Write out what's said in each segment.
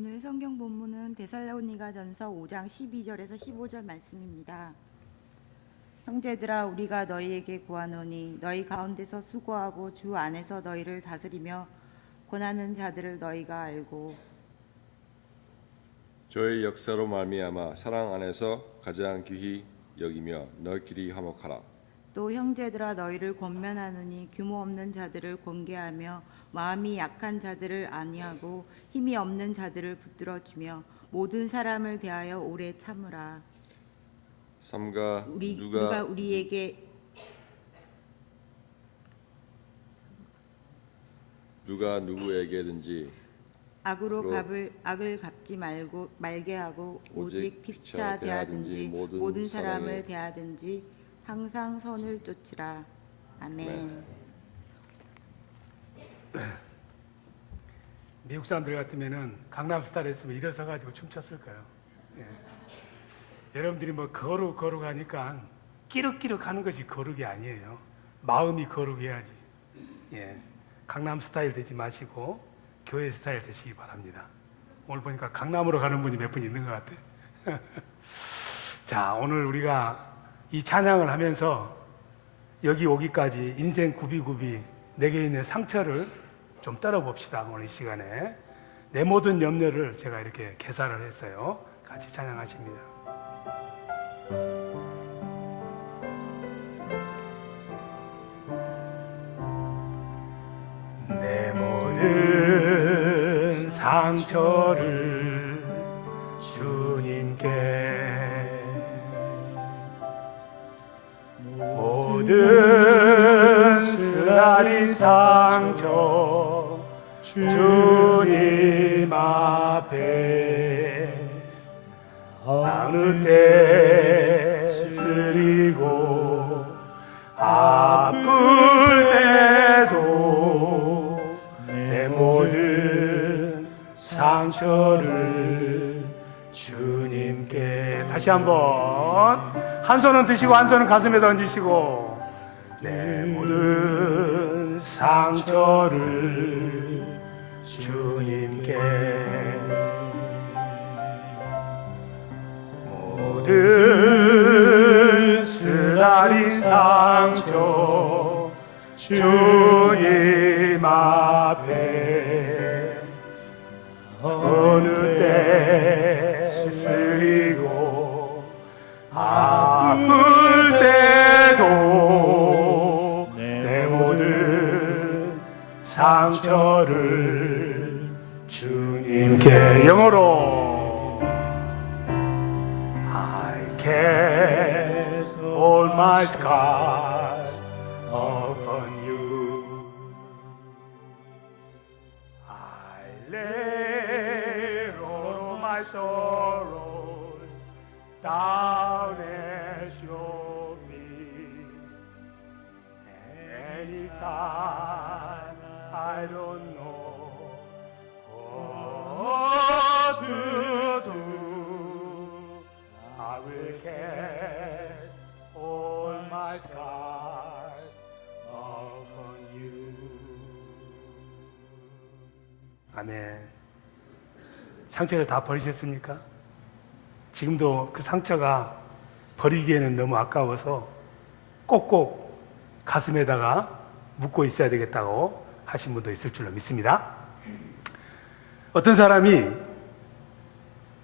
오늘 성경 본문은 데살로니가전서 5장 12절에서 15절 말씀입니다. 형제들아, 우리가 너희에게 구하노니 너희 가운데서 수고하고 주 안에서 너희를 다스리며 권하는 자들을 너희가 알고 저의 역사로 말미암아 사랑 안에서 가장 귀히 여기며 너희끼리 화목하라. 또 형제들아, 너희를 권면하노니 규모 없는 자들을 권계하며 마음이 약한 자들을 안위하고 힘이 없는 자들을 붙들어 주며 모든 사람을 대하여 오래 참으라. 삼가 누가 우리에게 누가 누구에게든지 악으로 악을 갚지 말게 하고 오직 피차 대하든지 모든 사람을 대하든지 항상 선을 쫓으라. 아멘. 미국 사람들 같으면은 강남스타일 했으면 일어서 가지고 춤췄을 거예요. 예. 여러분들이 뭐 거룩 하니까 끼룩끼룩 하는 것이 거룩이 아니에요. 마음이 거룩해야지. 예. 강남 스타일 되지 마시고 교회 스타일 되시기 바랍니다. 오늘 보니까 강남으로 가는 분이 몇 분 있는 것 같아. 자, 오늘 우리가 이 찬양을 하면서 여기 오기까지 인생 굽이굽이 내게 있는 상처를 좀 떨어봅시다. 오늘 이 시간에 내 모든 염려를 제가 이렇게 개사를 했어요. 같이 찬양하십니다. 내 모든 상처를 주님께 모든 쓰라린 상처 주님 앞에 어느 때 쓰리고 아플 때도 내 모든 상처를 주님께 다시 한번 한 손은 드시고 한 손은 가슴에 던지시고 내 모든 상처를 주님께 모든 쓰라린 상처 주님 앞에 어느 때 쓰리고 아플 때도 내 모든 상처를 주님께 영어로 I cast all my scars upon you I lay all my sorrows down at your feet. Anytime I don't know what to do, I will cast all my scars upon you. 아멘. 상처를 다 버리셨습니까? 지금도 그 상처가 버리기에는 너무 아까워서 꼭꼭 가슴에다가 묻고 있어야 되겠다고 하신 분도 있을 줄로 믿습니다. 어떤 사람이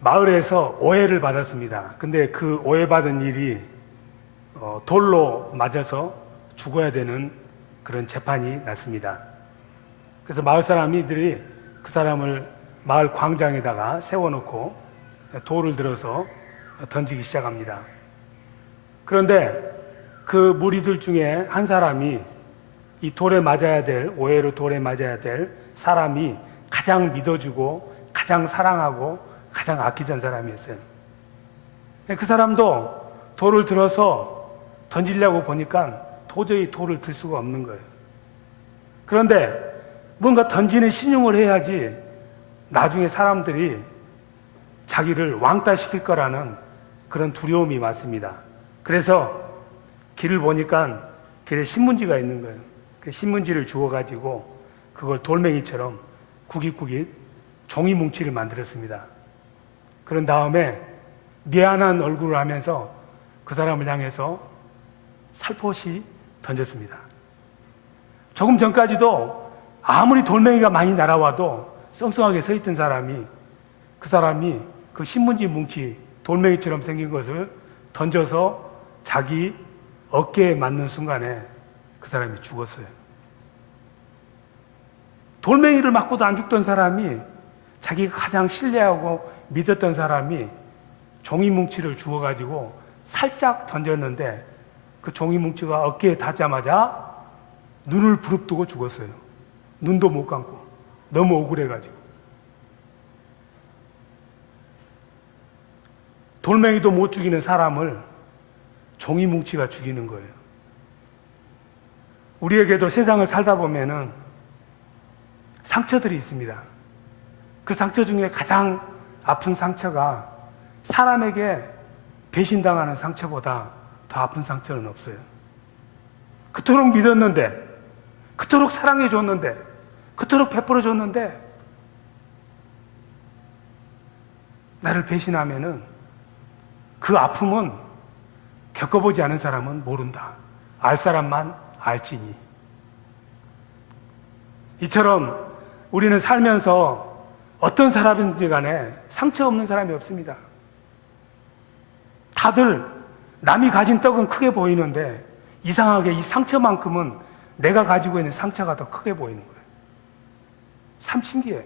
마을에서 오해를 받았습니다. 근데 그 오해받은 일이 돌로 맞아서 죽어야 되는 그런 재판이 났습니다. 그래서 마을 사람들이 그 사람을 마을 광장에다가 세워놓고 돌을 들어서 던지기 시작합니다. 그런데 그 무리들 중에 한 사람이 이 돌에 맞아야 될, 오해로 돌에 맞아야 될 사람이 가장 믿어주고 가장 사랑하고 가장 아끼던 사람이었어요. 그 사람도 돌을 들어서 던지려고 보니까 도저히 돌을 들 수가 없는 거예요. 그런데 뭔가 던지는 신용을 해야지 나중에 사람들이 자기를 왕따시킬 거라는 그런 두려움이 왔습니다. 그래서 길을 보니까 길에 신문지가 있는 거예요. 그 신문지를 주워가지고 그걸 돌멩이처럼 구깃구깃 종이 뭉치를 만들었습니다. 그런 다음에 미안한 얼굴을 하면서 그 사람을 향해서 살포시 던졌습니다. 조금 전까지도 아무리 돌멩이가 많이 날아와도 썽썽하게 서 있던 사람이 그 신문지 뭉치 돌멩이처럼 생긴 것을 던져서 자기 어깨에 맞는 순간에 그 사람이 죽었어요. 돌멩이를 맞고도 안 죽던 사람이, 자기가 가장 신뢰하고 믿었던 사람이 종이 뭉치를 주워가지고 살짝 던졌는데 그 종이 뭉치가 어깨에 닿자마자 눈을 부릅뜨고 죽었어요. 눈도 못 감고. 너무 억울해가지고. 돌멩이도 못 죽이는 사람을 종이 뭉치가 죽이는 거예요. 우리에게도 세상을 살다 보면은 상처들이 있습니다. 그 상처 중에 가장 아픈 상처가 사람에게 배신당하는 상처보다 더 아픈 상처는 없어요. 그토록 믿었는데, 그토록 사랑해줬는데, 그토록 베풀어줬는데 나를 배신하면은 그 아픔은 겪어보지 않은 사람은 모른다. 알 사람만 알지니. 이처럼 우리는 살면서 어떤 사람인지 간에 상처 없는 사람이 없습니다. 다들 남이 가진 떡은 크게 보이는데 이상하게 이 상처만큼은 내가 가지고 있는 상처가 더 크게 보이는 거예요. 참 신기해.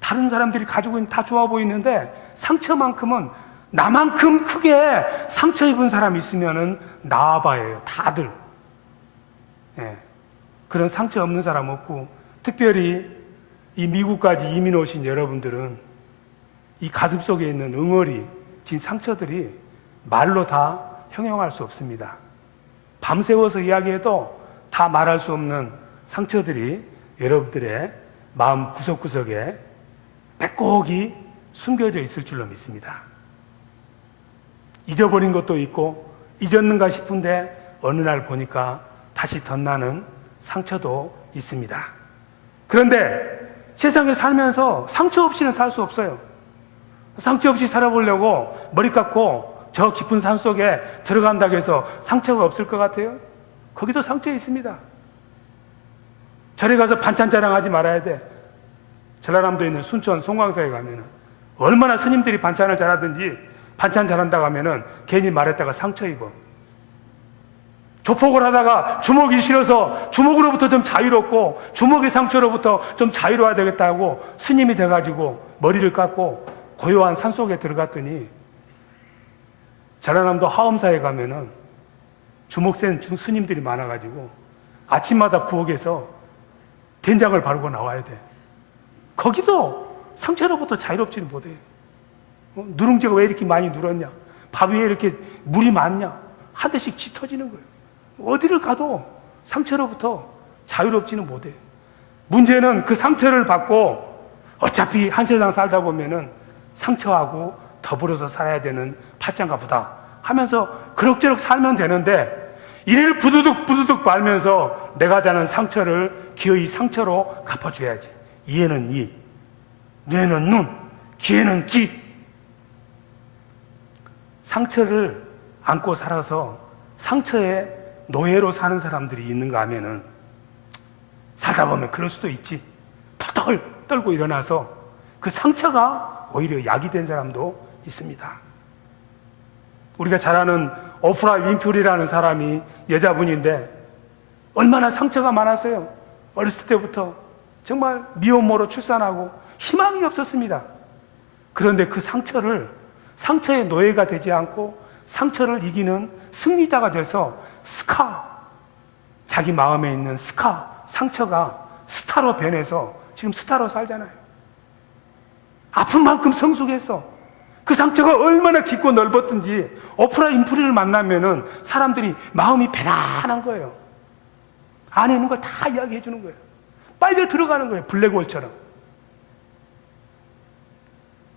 다른 사람들이 가지고 있는 다 좋아 보이는데 상처만큼은 나만큼 크게 상처 입은 사람이 있으면은 나와봐요. 다들. 예. 그런 상처 없는 사람 없고, 특별히 이 미국까지 이민 오신 여러분들은 이 가슴 속에 있는 응어리, 진 상처들이 말로 다 형용할 수 없습니다. 밤새워서 이야기해도 다 말할 수 없는 상처들이 여러분들의 마음 구석구석에 빼곡히 숨겨져 있을 줄로 믿습니다. 잊어버린 것도 있고 잊었는가 싶은데 어느 날 보니까 다시 덧나는 상처도 있습니다. 그런데 세상에 살면서 상처 없이는 살 수 없어요. 상처 없이 살아보려고 머리 깎고 저 깊은 산 속에 들어간다고 해서 상처가 없을 것 같아요? 거기도 상처 있습니다. 절에 가서 반찬 자랑하지 말아야 돼. 전라남도에 있는 순천 송광사에 가면은 얼마나 스님들이 반찬을 잘하든지 반찬 잘한다고 하면은 괜히 말했다가 상처 입어. 조폭을 하다가 주먹이 싫어서 주먹으로부터 좀 자유롭고 주먹의 상처로부터 좀 자유로워야 되겠다고 스님이 돼가지고 머리를 깎고 고요한 산속에 들어갔더니 전라남도 하엄사에 가면은 주먹 센 스님들이 많아가지고 아침마다 부엌에서 된장을 바르고 나와야 돼. 거기도 상처로부터 자유롭지는 못해요. 누룽지가 왜 이렇게 많이 눌었냐? 밥 위에 이렇게 물이 많냐? 한 대씩 치 터지는 거예요. 어디를 가도 상처로부터 자유롭지는 못해요. 문제는 그 상처를 받고 어차피 한 세상 살다 보면은 상처하고 더불어서 살아야 되는 팔짱가 보다 하면서 그럭저럭 살면 되는데 이를 부두둑 밟면서 내가 다는 상처를 기어이 상처로 갚아줘야지. 이에는 이, 눈에는 눈, 귀에는 귀. 상처를 안고 살아서 상처에 노예로 사는 사람들이 있는가 하면은 살다 보면 그럴 수도 있지. 털털 떨고 일어나서 그 상처가 오히려 약이 된 사람도 있습니다. 우리가 잘 아는 오프라 윈프리라는 사람이 여자분인데 얼마나 상처가 많았어요. 어렸을 때부터 정말 미혼모로 출산하고 희망이 없었습니다. 그런데 그 상처의 노예가 되지 않고 상처를 이기는 승리자가 돼서 자기 마음에 있는 상처가 스타로 변해서 지금 스타로 살잖아요. 아픈 만큼 성숙했어. 그 상처가 얼마나 깊고 넓었든지 오프라 윈프리를 만나면은 사람들이 마음이 편안한 거예요. 안에 있는 걸 다 이야기해 주는 거예요. 빨려 들어가는 거예요. 블랙홀처럼.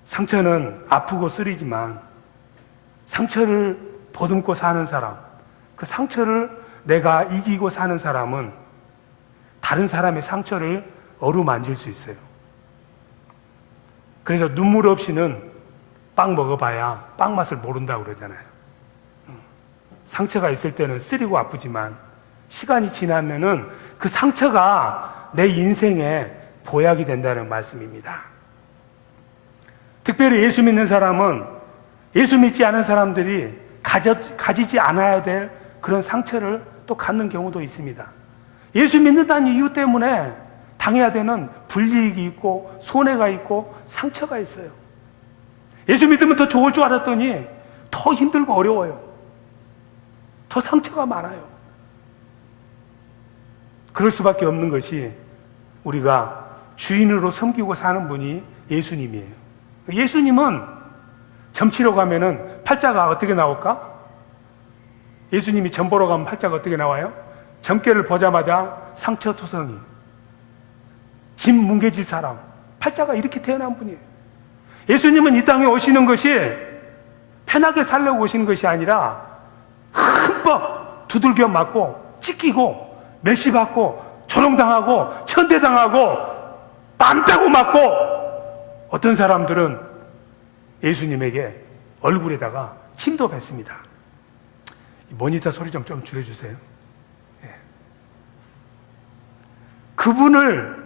상처는 아프고 쓰리지만 상처를 보듬고 사는 사람, 그 상처를 내가 이기고 사는 사람은 다른 사람의 상처를 어루만질 수 있어요. 그래서 눈물 없이는 빵 먹어봐야 빵 맛을 모른다고 그러잖아요. 상처가 있을 때는 쓰리고 아프지만 시간이 지나면은 그 상처가 내 인생의 보약이 된다는 말씀입니다. 특별히 예수 믿는 사람은 예수 믿지 않은 사람들이 가지지 않아야 될 그런 상처를 또 갖는 경우도 있습니다. 예수 믿는다는 이유 때문에 당해야 되는 불이익이 있고 손해가 있고 상처가 있어요. 예수 믿으면 더 좋을 줄 알았더니 더 힘들고 어려워요. 더 상처가 많아요. 그럴 수밖에 없는 것이 우리가 주인으로 섬기고 사는 분이 예수님이에요. 예수님은 점치러 가면은 팔자가 어떻게 나올까? 예수님이 점 보러 가면 팔자가 어떻게 나와요? 점괘를 보자마자 상처투성이, 짐 뭉개질 사람, 팔자가 이렇게 태어난 분이에요. 예수님은 이 땅에 오시는 것이 편하게 살려고 오시는 것이 아니라 흠뻑 두들겨 맞고 찢기고 멸시받고 조롱당하고 천대당하고 뺨 빼고 맞고, 어떤 사람들은 예수님에게 얼굴에다가 침도 뱉습니다. 모니터 소리 좀 줄여주세요. 예. 그분을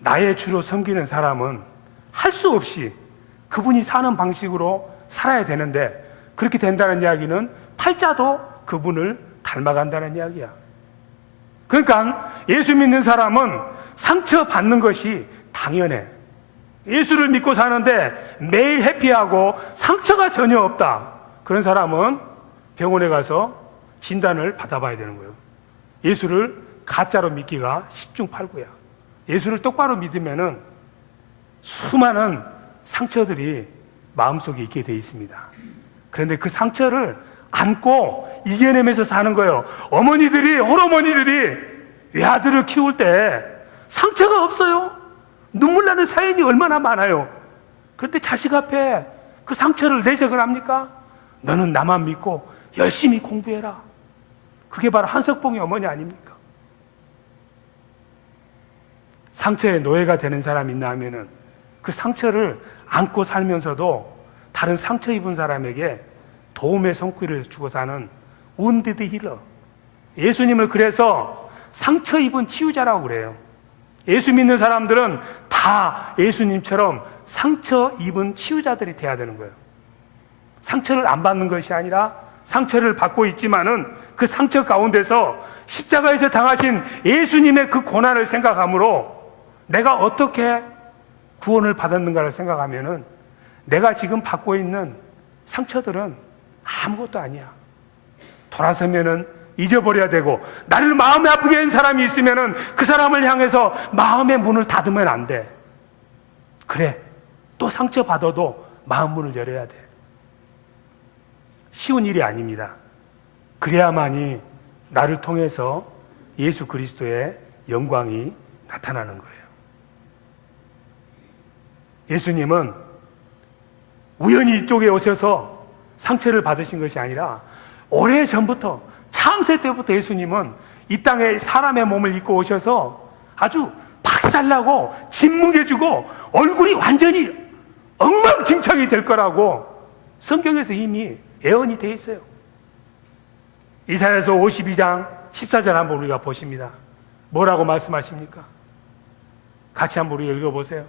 나의 주로 섬기는 사람은 할 수 없이 그분이 사는 방식으로 살아야 되는데, 그렇게 된다는 이야기는 팔자도 그분을 닮아간다는 이야기야. 그러니까 예수 믿는 사람은 상처받는 것이 당연해. 예수를 믿고 사는데 매일 해피하고 상처가 전혀 없다, 그런 사람은 병원에 가서 진단을 받아봐야 되는 거예요. 예수를 가짜로 믿기가 10중 8구야. 예수를 똑바로 믿으면은 수많은 상처들이 마음속에 있게 돼 있습니다. 그런데 그 상처를 안고 이겨내면서 사는 거예요. 홀어머니들이 외아들을 키울 때 상처가 없어요. 눈물 나는 사연이 얼마나 많아요. 그런데 자식 앞에 그 상처를 내색을 합니까? 너는 나만 믿고 열심히 공부해라. 그게 바로 한석봉의 어머니 아닙니까? 상처의 노예가 되는 사람이 있나 하면은 그 상처를 안고 살면서도 다른 상처 입은 사람에게 도움의 손길을 주고 사는 wounded healer. 예수님을 그래서 상처 입은 치유자라고 그래요. 예수 믿는 사람들은 다 예수님처럼 상처 입은 치유자들이 돼야 되는 거예요. 상처를 안 받는 것이 아니라 상처를 받고 있지만은 그 상처 가운데서 십자가에서 당하신 예수님의 그 고난을 생각함으로 내가 어떻게 구원을 받았는가를 생각하면은 내가 지금 받고 있는 상처들은 아무것도 아니야. 돌아서면은 잊어버려야 되고, 나를 마음에 아프게 한 사람이 있으면은 그 사람을 향해서 마음의 문을 닫으면 안 돼. 그래, 또 상처받아도 마음 문을 열어야 돼. 쉬운 일이 아닙니다. 그래야만이 나를 통해서 예수 그리스도의 영광이 나타나는 거예요. 예수님은 우연히 이쪽에 오셔서 상처를 받으신 것이 아니라 오래전부터, 창세 때부터 예수님은 이 땅에 사람의 몸을 입고 오셔서 아주 박살나고 짓뭉개주고 얼굴이 완전히 엉망진창이 될 거라고 성경에서 이미 예언이 되어 있어요. 이사야서 52장 14절 한번 우리가 보십니다. 뭐라고 말씀하십니까? 같이 한번 우리 읽어보세요.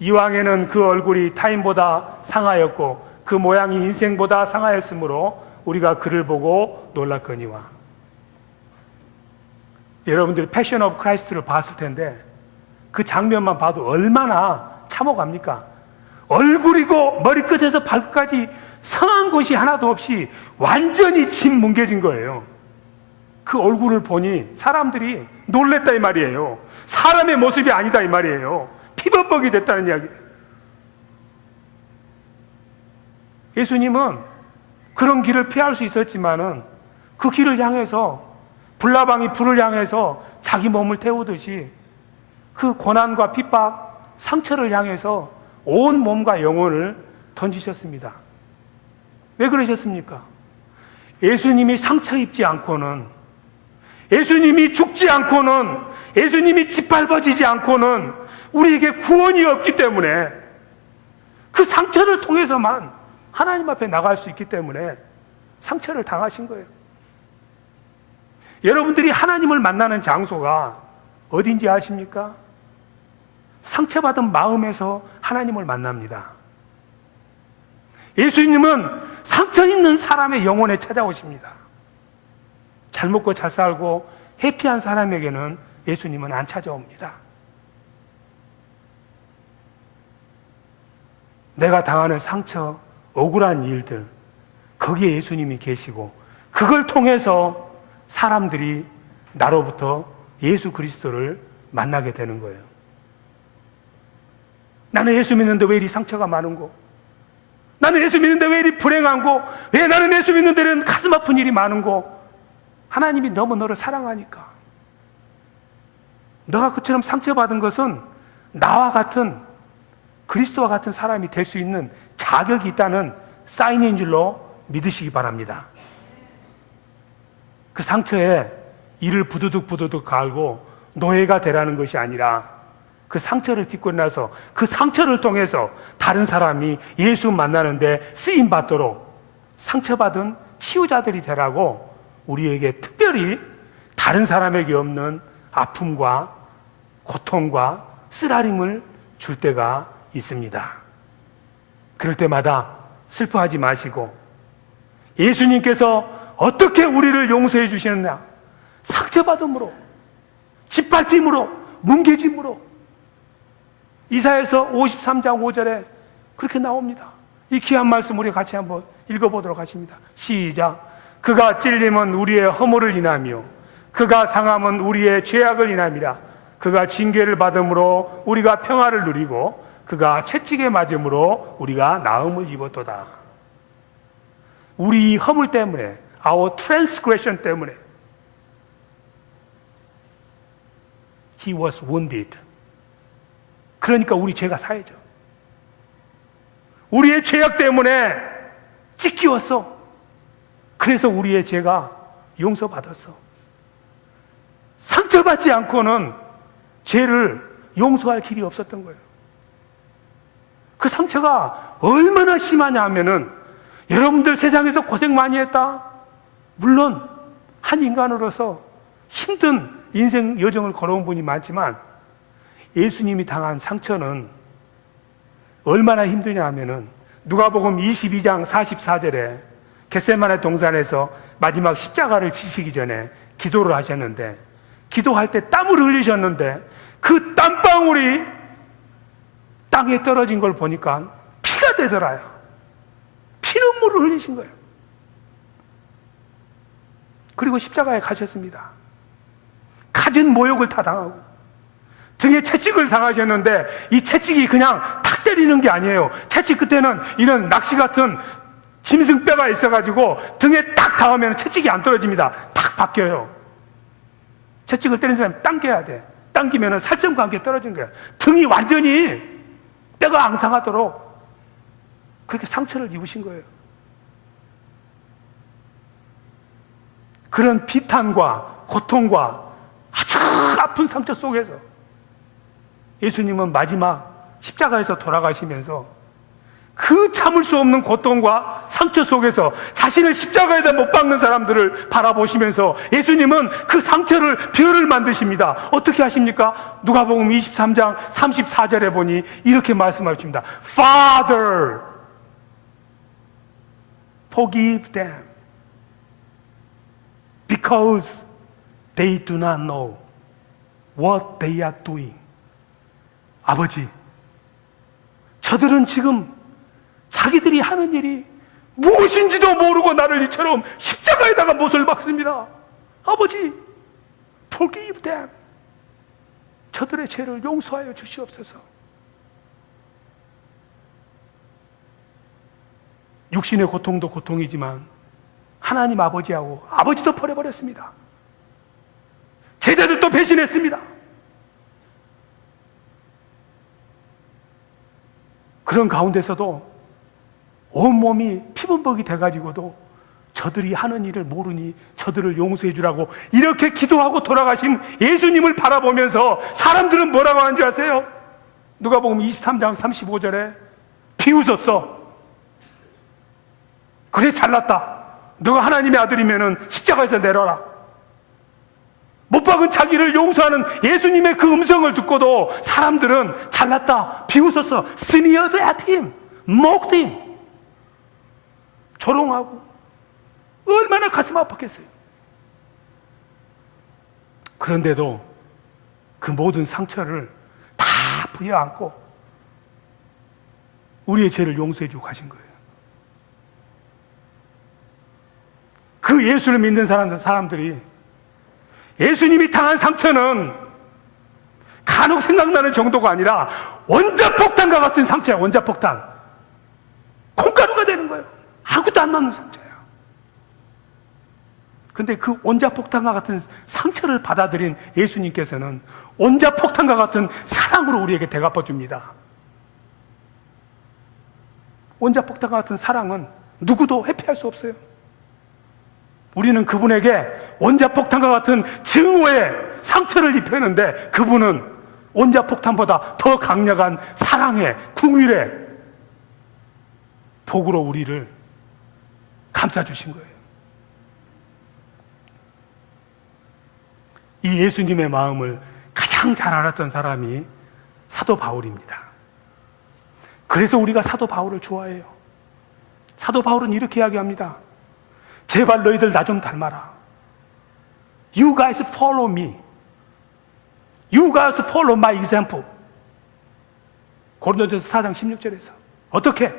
이왕에는 그 얼굴이 타인보다 상하였고 그 모양이 인생보다 상하였으므로 우리가 그를 보고 놀랐거니와. 여러분들이 패션 오브 크라이스트를 봤을 텐데 그 장면만 봐도 얼마나 참혹합니까? 얼굴이고 머리끝에서 발끝까지 상한 곳이 하나도 없이 완전히 짓 뭉개진 거예요. 그 얼굴을 보니 사람들이 놀랬다 이 말이에요. 사람의 모습이 아니다 이 말이에요. 피범벅이 됐다는 이야기. 예수님은 그런 길을 피할 수 있었지만은 그 길을 향해서, 불나방이 불을 향해서 자기 몸을 태우듯이 그 고난과 핍박, 상처를 향해서 온 몸과 영혼을 던지셨습니다. 왜 그러셨습니까? 예수님이 상처 입지 않고는, 예수님이 죽지 않고는, 예수님이 짓밟아지지 않고는 우리에게 구원이 없기 때문에 그 상처를 통해서만 하나님 앞에 나갈 수 있기 때문에 상처를 당하신 거예요. 여러분들이 하나님을 만나는 장소가 어딘지 아십니까? 상처받은 마음에서 하나님을 만납니다. 예수님은 상처 있는 사람의 영혼에 찾아오십니다. 잘 먹고 잘 살고 해피한 사람에게는 예수님은 안 찾아옵니다. 내가 당하는 상처, 억울한 일들, 거기에 예수님이 계시고 그걸 통해서 사람들이 나로부터 예수 그리스도를 만나게 되는 거예요. 나는 예수 믿는데 왜 이리 상처가 많은 거? 나는 예수 믿는데 왜 이리 불행한 거? 왜 나는 예수 믿는데 이런 가슴 아픈 일이 많은 거? 하나님이 너무 너를 사랑하니까. 너가 그처럼 상처받은 것은 나와 같은 그리스도와 같은 사람이 될 수 있는 자격이 있다는 사인인 줄로 믿으시기 바랍니다. 그 상처에 이를 부두둑 갈고 노예가 되라는 것이 아니라 그 상처를 딛고 나서 그 상처를 통해서 다른 사람이 예수 만나는데 쓰임 받도록 상처받은 치유자들이 되라고 우리에게 특별히 다른 사람에게 없는 아픔과 고통과 쓰라림을 줄 때가 있습니다. 그럴 때마다 슬퍼하지 마시고 예수님께서 어떻게 우리를 용서해 주시느냐? 상처받음으로, 짓밟힘으로, 뭉개짐으로. 이사야서 53장 5절에 그렇게 나옵니다. 이 귀한 말씀 우리 같이 한번 읽어보도록 하십니다. 시작. 그가 찔림은 우리의 허물을 인하며 그가 상함은 우리의 죄악을 인함이라. 그가 징계를 받음으로 우리가 평화를 누리고 그가 채찍에 맞음으로 우리가 나음을 입었도다. 우리 허물 때문에, our transgression 때문에 He was wounded. 그러니까 우리 죄가 사해져. 우리의 죄악 때문에 찢기웠어. 그래서 우리의 죄가 용서받았어. 상처받지 않고는 죄를 용서할 길이 없었던 거예요. 그 상처가 얼마나 심하냐 하면은 여러분들 세상에서 고생 많이 했다. 물론 한 인간으로서 힘든 인생 여정을 걸어온 분이 많지만 예수님이 당한 상처는 얼마나 힘드냐 하면은 누가복음 22장 44절에 겟세마네 동산에서 마지막 십자가를 지시기 전에 기도를 하셨는데 기도할 때 땀을 흘리셨는데 그 땀방울이 땅에 떨어진 걸 보니까 피가 되더라요. 피눈물을 흘리신 거예요. 그리고 십자가에 가셨습니다. 갖은 모욕을 다 당하고 등에 채찍을 당하셨는데 이 채찍이 그냥 탁 때리는 게 아니에요. 채찍 끝에는 이런 낚시 같은 짐승뼈가 있어가지고 등에 딱 닿으면 채찍이 안 떨어집니다. 탁 바뀌어요. 채찍을 때리는 사람이 당겨야 돼. 당기면 살점과 함께 떨어지는 거야. 등이 완전히 뼈가 앙상하도록 그렇게 상처를 입으신 거예요. 그런 비탄과 고통과 아주 아픈 상처 속에서 예수님은 마지막 십자가에서 돌아가시면서 그 참을 수 없는 고통과 상처 속에서 자신을 십자가에다 못 박는 사람들을 바라보시면서 예수님은 그 상처를 별을 만드십니다. 어떻게 하십니까? 누가복음 23장 34절에 보니 이렇게 말씀하십니다. Father, forgive them because they do not know what they are doing. 아버지, 저들은 지금 자기들이 하는 일이 무엇인지도 모르고 나를 이처럼 십자가에다가 못을 박습니다. 아버지, forgive them. 저들의 죄를 용서하여 주시옵소서. 육신의 고통도 고통이지만 하나님 아버지하고 아버지도 버려버렸습니다. 제자들도 배신했습니다. 그런 가운데서도 온몸이 피범벅이 돼가지고도 저들이 하는 일을 모르니 저들을 용서해 주라고 이렇게 기도하고 돌아가신 예수님을 바라보면서 사람들은 뭐라고 하는 줄 아세요? 누가복음 23장 35절에 비웃었어. 그래, 잘났다. 너가 하나님의 아들이면은 십자가에서 내려라. 못 박은 자기를 용서하는 예수님의 그 음성을 듣고도 사람들은 잘났다, 비웃었어. sneered at him, mocked him. 조롱하고. 얼마나 가슴 아팠겠어요. 그런데도 그 모든 상처를 다 부여안고 우리의 죄를 용서해 주고 가신 거예요. 그 예수를 믿는 사람들이 예수님이 당한 상처는 간혹 생각나는 정도가 아니라 원자폭탄과 같은 상처야. 원자폭탄. 콩가루가 되는 거예요. 아무것도 안 맞는 상처야. 근데 그 원자폭탄과 같은 상처를 받아들인 예수님께서는 원자폭탄과 같은 사랑으로 우리에게 대갚아 줍니다. 원자폭탄과 같은 사랑은 누구도 회피할 수 없어요. 우리는 그분에게 원자폭탄과 같은 증오의 상처를 입혔는데 그분은 원자폭탄보다 더 강력한 사랑의 궁율의 복으로 우리를 감싸주신 거예요. 이 예수님의 마음을 가장 잘 알았던 사람이 사도 바울입니다. 그래서 우리가 사도 바울을 좋아해요. 사도 바울은 이렇게 이야기합니다. 제발 너희들 나 좀 닮아라. You guys follow me. You guys follow my example. 고린도전서 4장 16절에서 어떻게?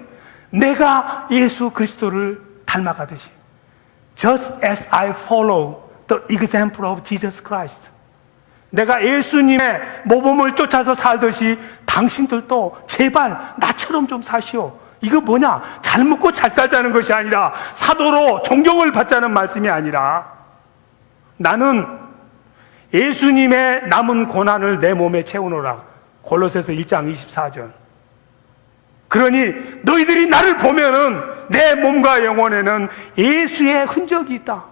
내가 예수 그리스도를 닮아가듯이 Just as I follow the example of Jesus Christ. 내가 예수님의 모범을 쫓아서 살듯이 당신들도 제발 나처럼 좀 사시오. 이거 뭐냐? 잘 먹고 잘 살자는 것이 아니라 사도로 존경을 받자는 말씀이 아니라 나는 예수님의 남은 고난을 내 몸에 채우노라. 골로새서 1장 24절. 그러니 너희들이 나를 보면은 내 몸과 영혼에는 예수의 흔적이 있다.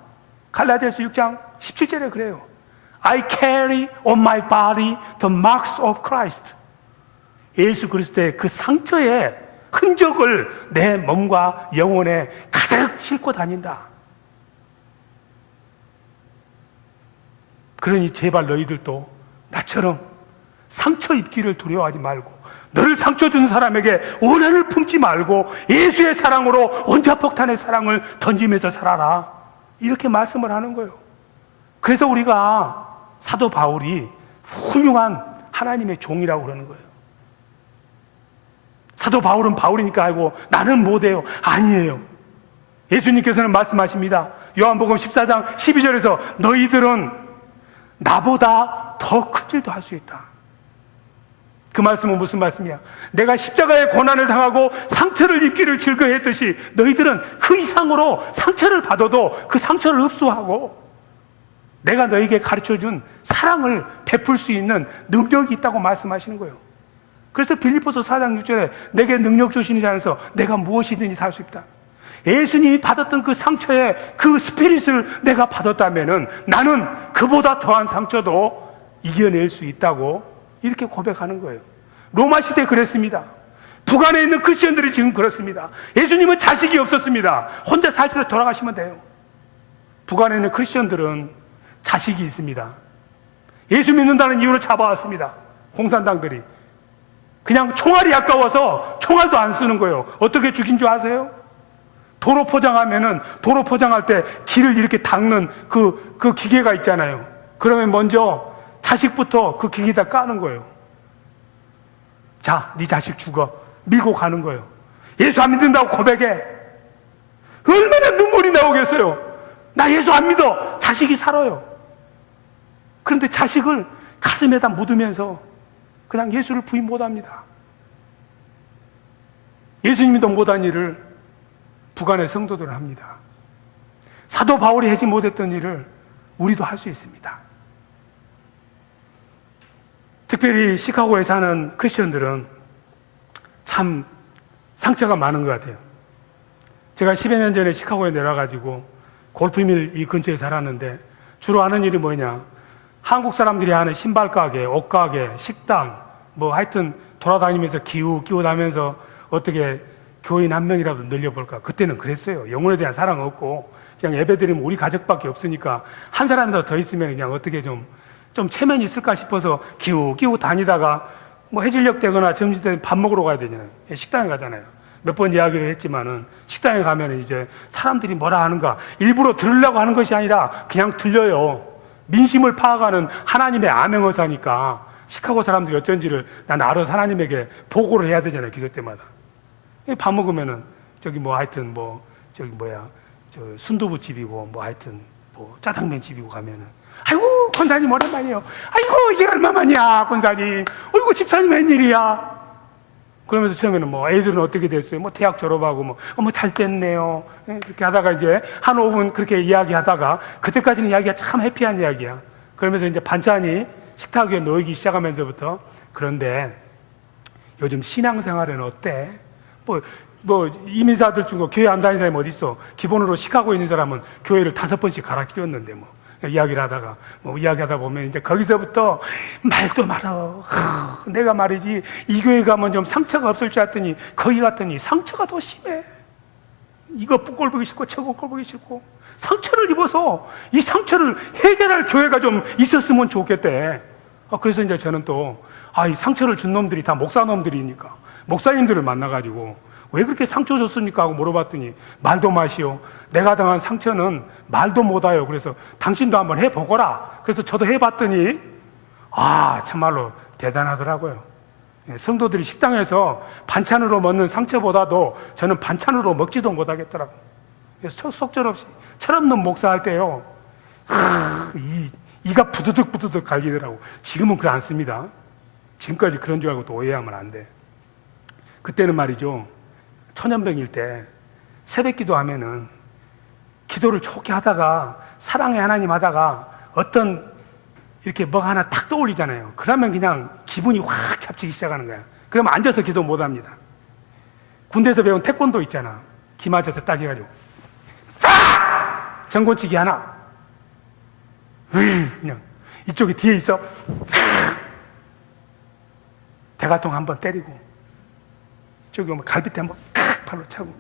갈라디아서 6장 17절에 그래요. I carry on my body the marks of Christ. 예수 그리스도의 그 상처의 흔적을 내 몸과 영혼에 가득 싣고 다닌다. 그러니 제발 너희들도 나처럼 상처 입기를 두려워하지 말고 너를 상처 준 사람에게 원한을 품지 말고 예수의 사랑으로 원자폭탄의 사랑을 던지면서 살아라. 이렇게 말씀을 하는 거예요. 그래서 우리가 사도 바울이 훌륭한 하나님의 종이라고 그러는 거예요. 사도 바울은 바울이니까 알고 나는 못해요. 아니에요. 예수님께서는 말씀하십니다. 요한복음 14장 12절에서 너희들은 나보다 더 큰 일도 할 수 있다. 그 말씀은 무슨 말씀이야? 내가 십자가의 고난을 당하고 상처를 입기를 즐거워했듯이 너희들은 그 이상으로 상처를 받아도 그 상처를 흡수하고 내가 너에게 가르쳐준 사랑을 베풀 수 있는 능력이 있다고 말씀하시는 거예요. 그래서 빌립보서 4장 6절에 내게 능력 주시는 자에서 내가 무엇이든지 할 수 있다. 예수님이 받았던 그 상처의 그 스피릿을 내가 받았다면은 나는 그보다 더한 상처도 이겨낼 수 있다고 이렇게 고백하는 거예요. 로마 시대 그랬습니다. 북한에 있는 크리스천들이 지금 그렇습니다. 예수님은 자식이 없었습니다. 혼자 살면서 돌아가시면 돼요. 북한에 있는 크리스천들은 자식이 있습니다. 예수 믿는다는 이유로 잡아왔습니다. 공산당들이. 그냥 총알이 아까워서 총알도 안 쓰는 거예요. 어떻게 죽인 줄 아세요? 도로 포장하면은 도로 포장할 때 길을 이렇게 닦는 그 기계가 있잖아요. 그러면 먼저 자식부터 그 기계에다 까는 거예요. 자, 네 자식 죽어. 밀고 가는 거예요. 예수 안 믿는다고 고백해. 얼마나 눈물이 나오겠어요. 나 예수 안 믿어. 자식이 살아요. 그런데 자식을 가슴에다 묻으면서 그냥 예수를 부인 못합니다. 예수님도 못한 일을 북한의 성도들은 합니다. 사도 바울이 하지 못했던 일을 우리도 할 수 있습니다. 특별히 시카고에 사는 크리스천들은 참 상처가 많은 것 같아요. 제가 10여 년 전에 시카고에 내려가지고 골프밀 이 근처에 살았는데 주로 하는 일이 뭐냐? 한국 사람들이 하는 신발 가게, 옷 가게, 식당 뭐 하여튼 돌아다니면서 기웃기웃하면서 어떻게 교인 한 명이라도 늘려볼까? 그때는 그랬어요. 영혼에 대한 사랑 없고 그냥 예배드리면 우리 가족밖에 없으니까 한 사람이라도 더 있으면 그냥 어떻게 좀 체면이 있을까 싶어서 기우기우 다니다가 뭐 해질녘 되거나 점심때 밥 먹으러 가야 되잖아요. 식당에 가잖아요. 몇 번 이야기를 했지만은 식당에 가면 이제 사람들이 뭐라 하는가 일부러 들으려고 하는 것이 아니라 그냥 들려요. 민심을 파악하는 하나님의 암행어사니까 시카고 사람들이 어쩐지를 난 알아서 하나님에게 보고를 해야 되잖아요. 기도 때마다. 밥 먹으면은 저기 뭐 하여튼 뭐 저기 뭐야 저 순두부집이고 뭐 하여튼 뭐 짜장면집이고 가면은 아이고 권사님 오랜만이에요. 아이고 이게 얼마만이야 권사님. 어이구 집사님 웬일이야. 그러면서 처음에는 뭐 애들은 어떻게 됐어요? 뭐 대학 졸업하고 뭐 어머 잘 됐네요. 그렇게 하다가 이제 한 5분 그렇게 이야기하다가 그때까지는 이야기가 참 해피한 이야기야. 그러면서 이제 반찬이 식탁 위에 놓이기 시작하면서부터 그런데 요즘 신앙생활은 어때? 뭐 이민자들 중에 교회 안 다니는 사람이 어디 있어? 기본으로 시카고에 있는 사람은 교회를 5번씩 갈아 끼웠는데 뭐 이야기를 하다가 뭐 이야기하다 보면 이제 거기서부터 말도 말어. 내가 말이지 이 교회 가면 좀 상처가 없을 줄 알았더니 거기 갔더니 상처가 더 심해. 이거 꼴 보기 싫고 저거 꼴 보기 싫고 상처를 입어서 이 상처를 해결할 교회가 좀 있었으면 좋겠대. 그래서 이제 저는 또 이 상처를 준 놈들이 다 목사놈들이니까 목사님들을 만나가지고 왜 그렇게 상처 줬습니까? 하고 물어봤더니 말도 마시오. 내가 당한 상처는 말도 못해요. 그래서 당신도 한번 해보거라. 그래서 저도 해봤더니 참말로 대단하더라고요. 성도들이 식당에서 반찬으로 먹는 상처보다도 저는 반찬으로 먹지도 못하겠더라고요. 속절없이 철없는 목사할 때요. 이가 부드득 갈리더라고. 지금은 그래 않습니다. 지금까지 그런 줄 알고 또 오해하면 안 돼. 그때는 말이죠. 천연병일 때 새벽 기도하면은 기도를 좋게 하다가 사랑의 하나님 하다가 어떤 이렇게 뭐가 하나 탁 떠올리잖아요. 그러면 그냥 기분이 확 잡치기 시작하는 거야. 그러면 앉아서 기도 못 합니다. 군대에서 배운 태권도 있잖아. 기 맞아서 딱 해가지고 전곤치기 하나 그냥 이쪽에 뒤에 있어 대가통 한번 때리고 저기 오면 갈비뼈 한번 발로 차고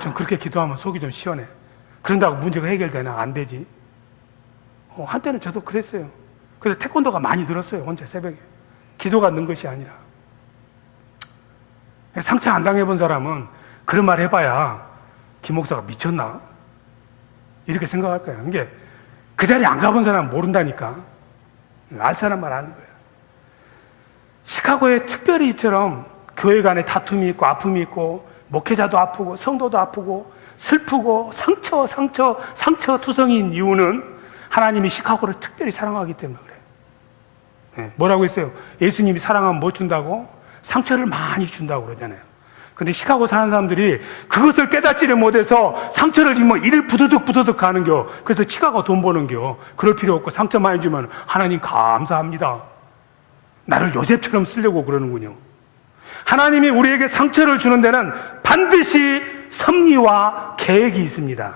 좀 그렇게 기도하면 속이 좀 시원해. 그런다고 문제가 해결되나? 안 되지. 한때는 저도 그랬어요. 그래서 태권도가 많이 들었어요. 혼자 새벽에. 기도가 는 것이 아니라. 상처 안 당해본 사람은 그런 말 해봐야 김 목사가 미쳤나? 이렇게 생각할 거예요. 이게 그 자리에 안 가본 사람은 모른다니까. 알 사람 말 하는 거예요. 시카고에 특별히 이처럼 교회 간에 다툼이 있고 아픔이 있고 목회자도 아프고 성도도 아프고 슬프고 상처 투성인 이유는 하나님이 시카고를 특별히 사랑하기 때문에 그래요. 뭐라고 했어요? 예수님이 사랑하면 뭐 준다고? 상처를 많이 준다고 그러잖아요. 근데 시카고 사는 사람들이 그것을 깨닫지를 못해서 상처를 입으면 이를 부드득 가는겨. 그래서 시카고 돈 버는겨. 그럴 필요 없고 상처 많이 주면 하나님 감사합니다. 나를 요셉처럼 쓰려고 그러는군요. 하나님이 우리에게 상처를 주는 데는 반드시 섭리와 계획이 있습니다.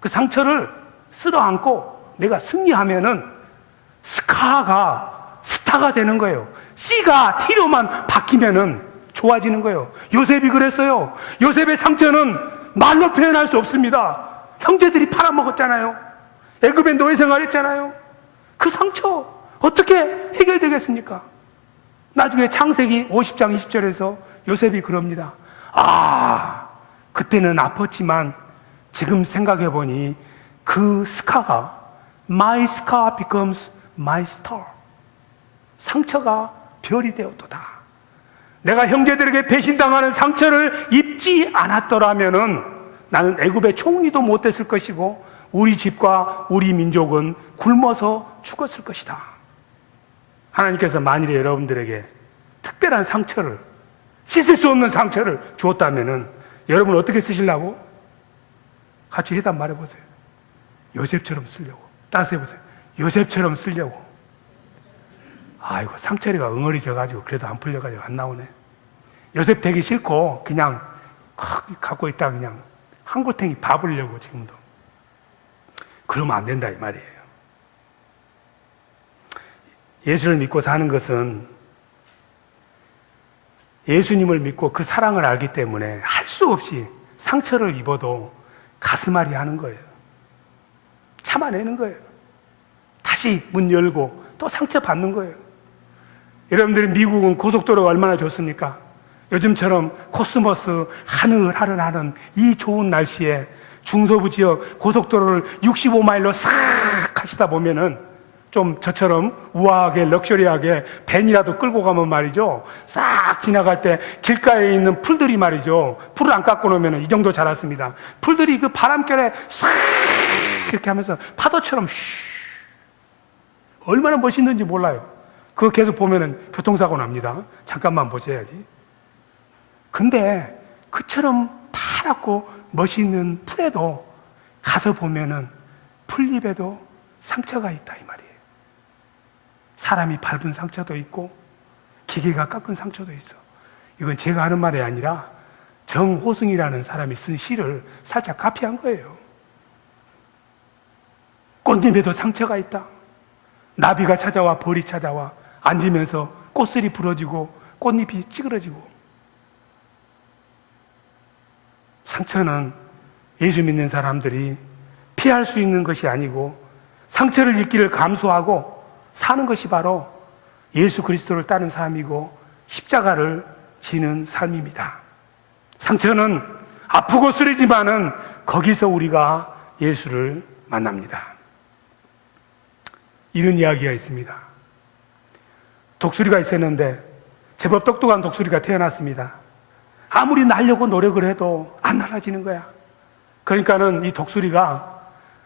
그 상처를 쓸어안고 내가 승리하면은 스타가 되는 거예요. C가 T로만 바뀌면은 좋아지는 거예요. 요셉이 그랬어요. 요셉의 상처는 말로 표현할 수 없습니다. 형제들이 팔아먹었잖아요. 애굽에 노예 생활했잖아요. 그 상처 어떻게 해결되겠습니까? 나중에 창세기 50장 20절에서 요셉이 그럽니다. 그때는 아팠지만 지금 생각해보니 그 스카가 My scar becomes my star. 상처가 별이 되었도다. 내가 형제들에게 배신당하는 상처를 입지 않았더라면은 나는 애굽의 총리도 못 됐을 것이고 우리 집과 우리 민족은 굶어서 죽었을 것이다. 하나님께서 만일에 여러분들에게 특별한 상처를, 씻을 수 없는 상처를 주었다면은 여러분 어떻게 쓰시려고? 같이 해답 말해보세요. 요셉처럼 쓰려고. 따서 해보세요. 요셉처럼 쓰려고. 아이고 상처리가 응어리져가지고 그래도 안 풀려가지고 안 나오네. 요셉 되기 싫고 그냥 갖고 있다 그냥 한골탱이 밥으려고 지금도. 그러면 안 된다 이 말이에요. 예수를 믿고 사는 것은 예수님을 믿고 그 사랑을 알기 때문에 할 수 없이 상처를 입어도 가슴앓이 하는 거예요. 참아내는 거예요. 다시 문 열고 또 상처 받는 거예요. 여러분들이 미국은 고속도로가 얼마나 좋습니까? 요즘처럼 코스모스 하늘하늘하는 이 좋은 날씨에 중서부 지역 고속도로를 65마일로 싹 하시다 보면은 좀 저처럼 우아하게 럭셔리하게 밴이라도 끌고 가면 말이죠, 싹 지나갈 때 길가에 있는 풀들이 말이죠, 풀을 안 깎고 놓으면 이 정도 자랐습니다. 풀들이 그 바람결에 싹 이렇게 하면서 파도처럼 쉬, 얼마나 멋있는지 몰라요. 그거 계속 보면은 교통사고 납니다. 잠깐만 보셔야지. 근데 그처럼 파랗고 멋있는 풀에도 가서 보면은 풀잎에도 상처가 있다 이 말이에요. 사람이 밟은 상처도 있고 기계가 깎은 상처도 있어. 이건 제가 하는 말이 아니라 정호승이라는 사람이 쓴 시를 살짝 카피한 거예요. 꽃잎에도 상처가 있다. 나비가 찾아와 벌이 찾아와 앉으면서 꽃술이 부러지고 꽃잎이 찌그러지고. 상처는 예수 믿는 사람들이 피할 수 있는 것이 아니고 상처를 입기를 감수하고 사는 것이 바로 예수 그리스도를 따른 삶이고 십자가를 지는 삶입니다. 상처는 아프고 쓰리지만은 거기서 우리가 예수를 만납니다. 이런 이야기가 있습니다. 독수리가 있었는데 제법 똑똑한 독수리가 태어났습니다. 아무리 날려고 노력을 해도 안 날아지는 거야. 그러니까는 이 독수리가,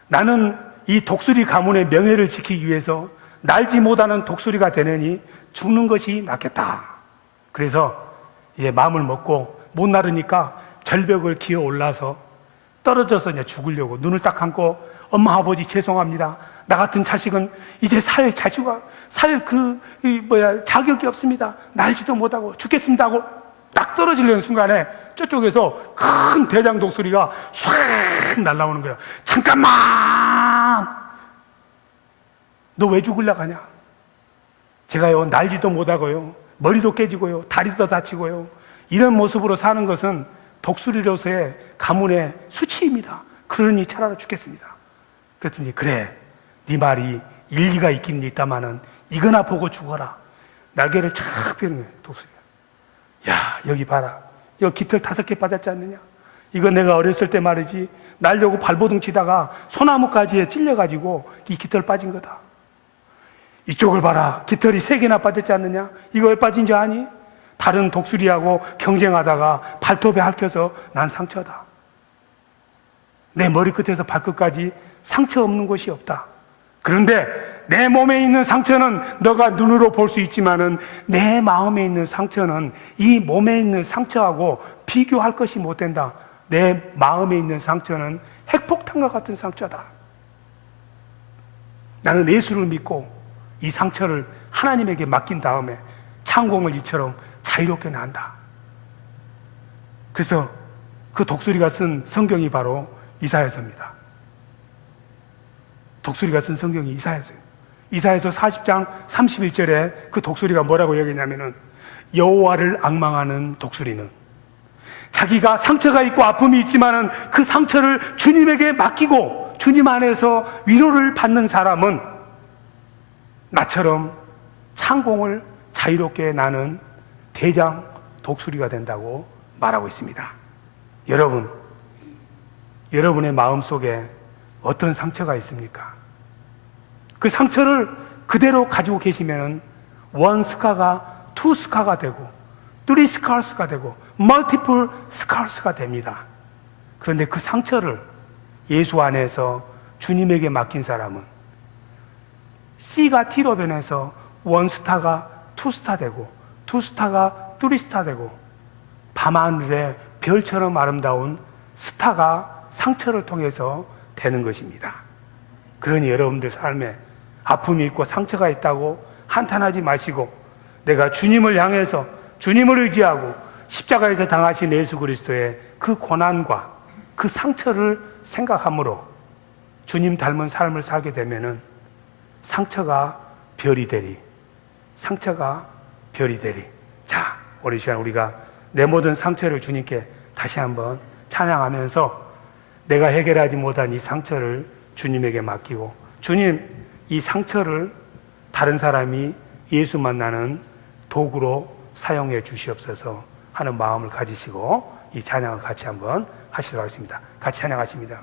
나는 이 독수리 가문의 명예를 지키기 위해서 날지 못하는 독수리가 되느니 죽는 것이 낫겠다. 그래서 마음을 먹고 못 나르니까 절벽을 기어 올라서 떨어져서 이제 죽으려고 눈을 딱 감고, 엄마 아버지 죄송합니다. 나 같은 자식은 이제 살 자격이 없습니다. 날지도 못하고 죽겠습니다 하고 딱 떨어지려는 순간에 저쪽에서 큰 대장 독수리가 촤 날아오는 거예요. 잠깐만! 너 왜 죽으려고 하냐? 제가요, 날지도 못하고요, 머리도 깨지고요, 다리도 다치고요, 이런 모습으로 사는 것은 독수리로서의 가문의 수치입니다. 그러니 차라리 죽겠습니다. 그랬더니, 그래, 네 말이 일리가 있긴 있다마는 이거나 보고 죽어라. 날개를 쫙 펴는 거예요, 독수리가. 야, 여기 봐라. 여기 깃털 5개 빠졌지 않느냐? 이거 내가 어렸을 때 말이지, 날려고 발버둥 치다가 소나무 가지에 찔려가지고 이 깃털 빠진 거다. 이쪽을 봐라. 깃털이 3개나 빠졌지 않느냐? 이거 왜 빠진 줄 아니? 다른 독수리하고 경쟁하다가 발톱에 핥혀서 난 상처다. 내 머리끝에서 발끝까지 상처 없는 곳이 없다. 그런데 내 몸에 있는 상처는 너가 눈으로 볼 수 있지만은 내 마음에 있는 상처는 이 몸에 있는 상처하고 비교할 것이 못 된다. 내 마음에 있는 상처는 핵폭탄과 같은 상처다. 나는 예수를 믿고 이 상처를 하나님에게 맡긴 다음에 창공을 이처럼 자유롭게 난다. 그래서 그 독수리가 쓴 성경이 바로 이사야서입니다. 독수리가 쓴 성경이 이사야서예요. 이사야서 40장 31절에 그 독수리가 뭐라고 얘기했냐면은, 여호와를 앙망하는 독수리는 자기가 상처가 있고 아픔이 있지만은 그 상처를 주님에게 맡기고 주님 안에서 위로를 받는 사람은 나처럼 창공을 자유롭게 나는 대장 독수리가 된다고 말하고 있습니다. 여러분, 여러분의 마음속에 어떤 상처가 있습니까? 그 상처를 그대로 가지고 계시면 원 스카가 투 스카가 되고, 쓰리 스카스가 되고, 멀티플 스카스가 됩니다. 그런데 그 상처를 예수 안에서 주님에게 맡긴 사람은 C가 T로 변해서 원 스타가 투 스타 되고, 투 스타가 쓰리 스타 되고, 밤하늘의 별처럼 아름다운 스타가 상처를 통해서 되는 것입니다. 그러니 여러분들 삶에 아픔이 있고 상처가 있다고 한탄하지 마시고, 내가 주님을 향해서 주님을 의지하고 십자가에서 당하신 예수 그리스도의 그 고난과 그 상처를 생각함으로 주님 닮은 삶을 살게 되면은 상처가 별이 되리. 상처가 별이 되리. 자, 오늘 시간 우리가 내 모든 상처를 주님께 다시 한번 찬양하면서 내가 해결하지 못한 이 상처를 주님에게 맡기고, 주님, 이 상처를 다른 사람이 예수 만나는 도구로 사용해 주시옵소서 하는 마음을 가지시고 이 찬양을 같이 한번 하시도록 하겠습니다. 같이 찬양하십니다.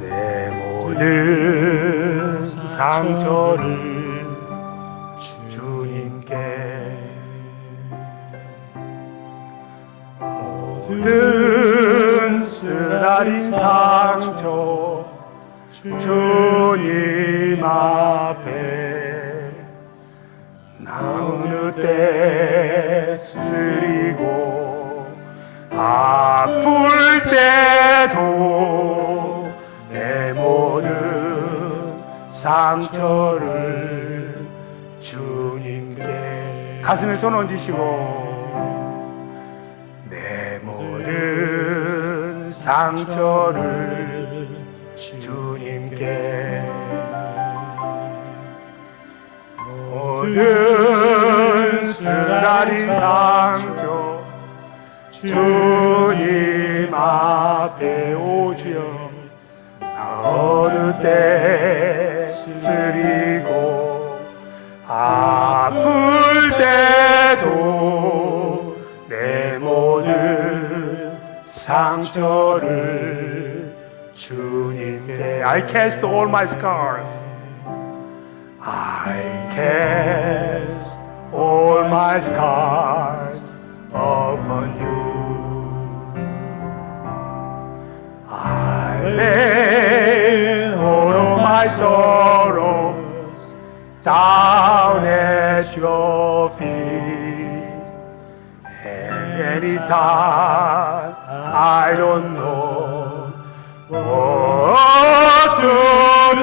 내 모든 상처를 주님께, 모든 쓰라린 상처 주님 앞에 나 어느 때 쓰리고 아플 때도 내 모든 상처를 주님께, 가슴에 손 얹으시고 내 모든 상처를 주님께, 모든 쓰라린 상처 주님 앞에 오주여 나 어느 때 쓰리고 아플 때도 내 모든 상처를 주님께, I cast all my scars, I cast all my scars upon you. I lay all of my sorrows down at your feet. And anytime I don't know what to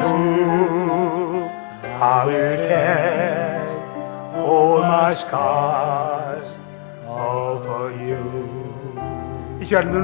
do, I will cast all my scars over you. 이 시간 눈을